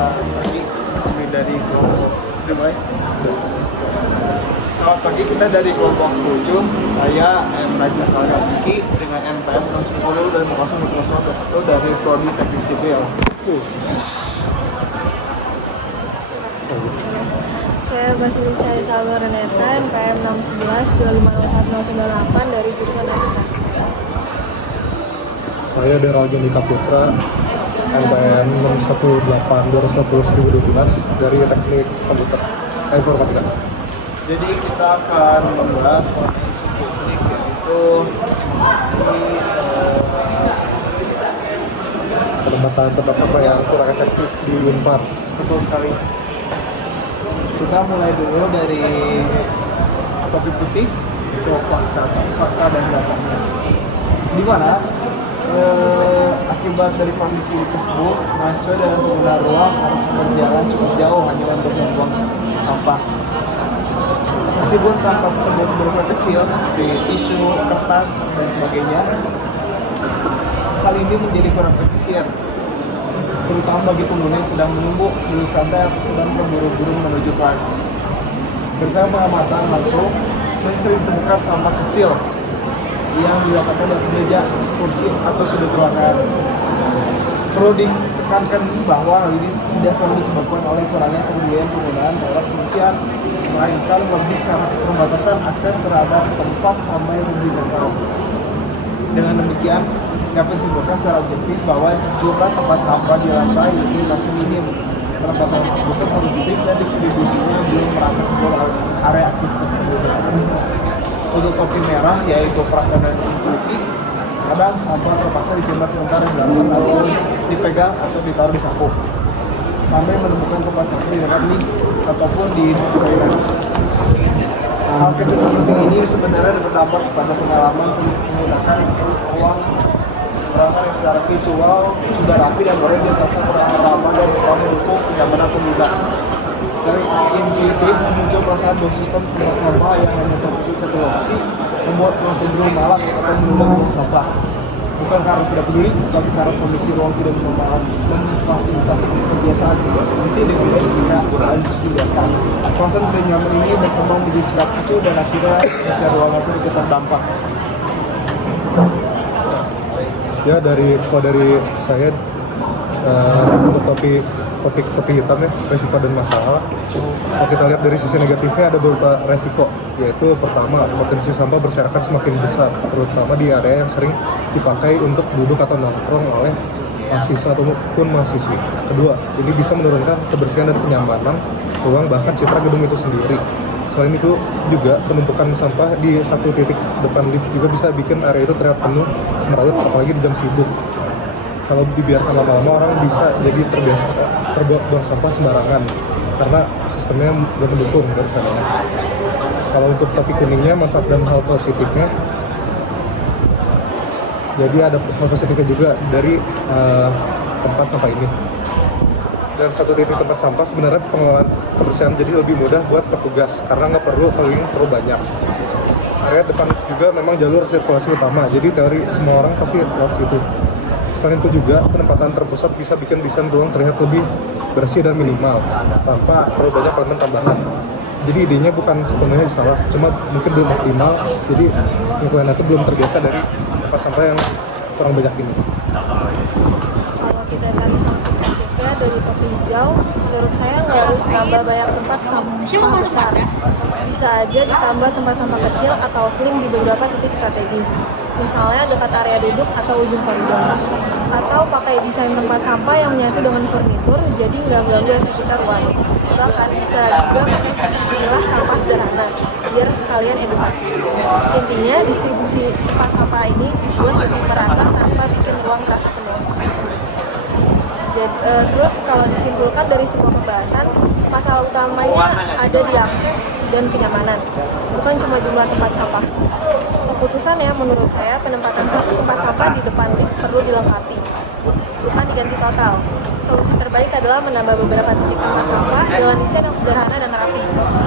pagi, kami dari kelompok dimulai. Selamat pagi, kita dari kelompok 7. Saya M. Raja Kalgafiki dengan MPM 610 dan 001 dari Prodi Teknik Sipil. Saya Basilisa Salwa Reneta, MPM 611 2501098 dari jurusan Arsitektur. Saya Deralgen Dika Putra, MPM 618 dari Teknik Komputer Informatika. Jadi kita akan membahas mengenai isu publik, yaitu penempatan tempat sampah yang kurang efektif di Unpar. betul sekali. Kita mulai dulu dari topik putih, itu fakta dan datanya. Di mana akibat dari kondisi tersebut, mahasiswa dan pengguna ruang harus berjalan cukup jauh hanya untuk membuang sampah. Meskipun sampah tersebut berupa kecil seperti tisu, kertas, dan sebagainya, hal ini menjadi kurang efisien, terutama bagi pengguna yang sedang menunggu, duduk santai, atau sedang berburu-buru menuju kelas. Bersama pengamatan langsung, masih sering temukan sampah kecil yang diletakkan di atas meja, kursi, atau sudut ruangan. Perlu ditekankan bahwa hal ini tidak selalu disebabkan oleh kurangnya kepedulian penggunaan alat pembersihan, melainkan lebih karena keterbatasan akses terhadap tempat sampah yang lebih jangkau. Dengan demikian, dapat disimpulkan secara objektif bahwa jumlah tempat sampah di lantai ini masih minim. Penempatan pusat satu titik dan distribusinya belum merata ke area aktivitas penduduk. Untuk topi merah, yaitu perasaan dan intuisi, kadang sampah terpaksa disimpan sementara di dalam atau dipegang atau ditaruh di saku sampai menemukan tempat sampah di dekat lift ataupun di toilet. Hal kecil seperti ini sebenarnya berdampak pada pengalaman menggunakan uang perangkat yang secara visual sudah rapi dan boleh dirasa kurang ramah dan mendukung kenyamanan pengguna. Secara intuitif muncul perasaan bahwa sistem tempat sampah yang hanya terpusat satu lokasi membuat orang cenderung malas atau menunda buang sampah. Bukan karena tidak peduli, tapi karena kondisi ruang tidak memfasilitasi kebiasaan kondisi dengan baik jika harus dibiarkan. Perasaan tidak nyaman ini berkembang menjadi sikap lucu dan akhirnya secara ruangan itu kita terdampak. Ya dari saya untuk topik hitam ya, resiko dan masalah. Kalau kita lihat dari sisi negatifnya ada beberapa resiko, yaitu pertama, potensi sampah berserakan semakin besar, terutama di area yang sering dipakai untuk duduk atau nongkrong oleh mahasiswa ataupun mahasiswi. Kedua, ini bisa menurunkan kebersihan dan kenyamanan ruang, bahkan citra gedung itu sendiri. Selain itu juga penumpukan sampah di satu titik depan lift juga bisa bikin area itu terlihat penuh semrawut, apalagi di jam sibuk. Kalau dibiarkan lama-lama, orang bisa jadi terbiasa buang sampah sembarangan karena sistemnya nggak mendukung dari sana. Kalau untuk topik kuningnya, manfaat dan hal positifnya, jadi ada hal positifnya juga dari tempat sampah ini. Dan satu titik tempat sampah sebenarnya pengelolaan kebersihan jadi lebih mudah buat petugas karena nggak perlu keliling terlalu banyak. Area depan juga memang jalur sirkulasi utama, jadi teori semua orang pasti lewat situ. Selain itu juga, penempatan terpusat bisa bikin desain ruang terlihat lebih bersih dan minimal, tanpa terlalu banyak elemen tambahan. Jadi idenya bukan sepenuhnya salah, cuma mungkin belum optimal, jadi lingkungan itu belum terbiasa dari tempat sampah yang kurang banyak ini. Kalau kita cari solusi kreatifnya dari topi hijau, menurut saya nggak harus nambah banyak tempat sampah besar. Bisa aja ditambah tempat sampah kecil atau sling di beberapa titik strategis. Misalnya dekat area duduk atau ujung koridor. Atau pakai desain tempat sampah yang menyatu dengan furnitur, jadi nggak ganggu estetika ruang. Bahkan bisa juga pakai sistem pilah sampah sederhana, biar sekalian edukasi. Intinya, distribusi tempat sampah ini dibuat lebih merata tanpa bikin ruang terasa penuh. Terus kalau disimpulkan dari semua pembahasan, masalah utamanya ada di akses dan kenyamanan, bukan cuma jumlah tempat sampah. Keputusannya menurut saya penempatan satu tempat sampah di depan lift perlu dilengkapi, bukan diganti total. Solusi terbaik adalah menambah beberapa titik tempat sampah dengan desain yang sederhana dan rapi,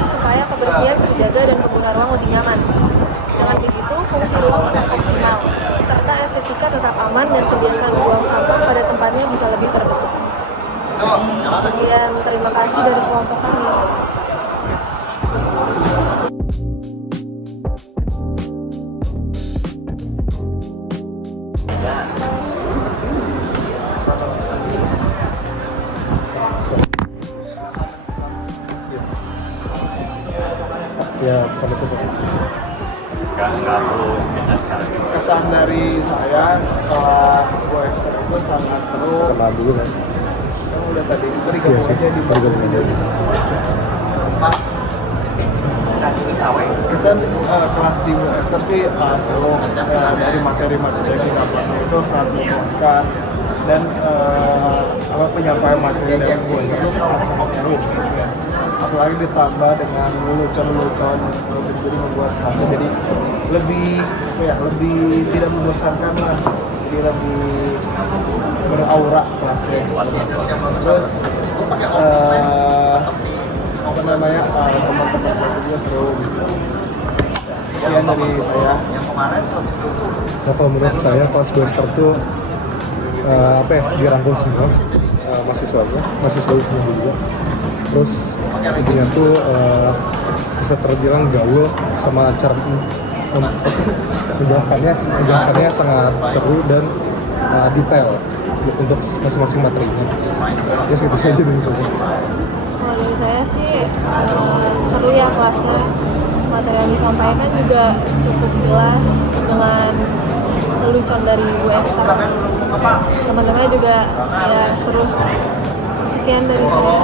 supaya kebersihan terjaga dan pengguna ruang lebih nyaman. Dengan begitu, fungsi ruang akan optimal, serta estetika tetap aman dan kebiasaan buang sampah pada tempatnya bisa lebih terbentuk. Sekian, terima kasih dari kelompok kami. Ya, sampai ke sana. Kesan dari saya kelas Western itu sangat seru. Kenalan dulu kan. Yang udah tadi beri Iya gabung sih, aja di bergabung aja. kesan kelas di Western sih seru. Dari materi-materi yang didapatnya itu sangat memuaskan, dan apa penyampaian materi dari Western itu sangat seru gitu ya. Apalagi ditambah dengan lelucon-lelucon yang selalu jadi membuat kelasnya jadi lebih apa ya, lebih tidak membosankan lah, jadi lebih beraura kelasnya. Terus apa namanya, teman-teman kelas juga seru gitu. Sekian dari saya. Nah, kalau menurut saya kelas Western tuh apa ya, dirangkul semua mahasiswa juga. Terus intinya tuh bisa terbilang gaul, sama cara penjelasannya sangat seru dan detail untuk masing-masing materinya. Ya segitu saja dari saya. Kalau dari saya sih seru ya kelasnya, materi yang disampaikan juga cukup jelas dengan lelucon dari Western. Teman-temannya juga ya seru. Sekian dari saya.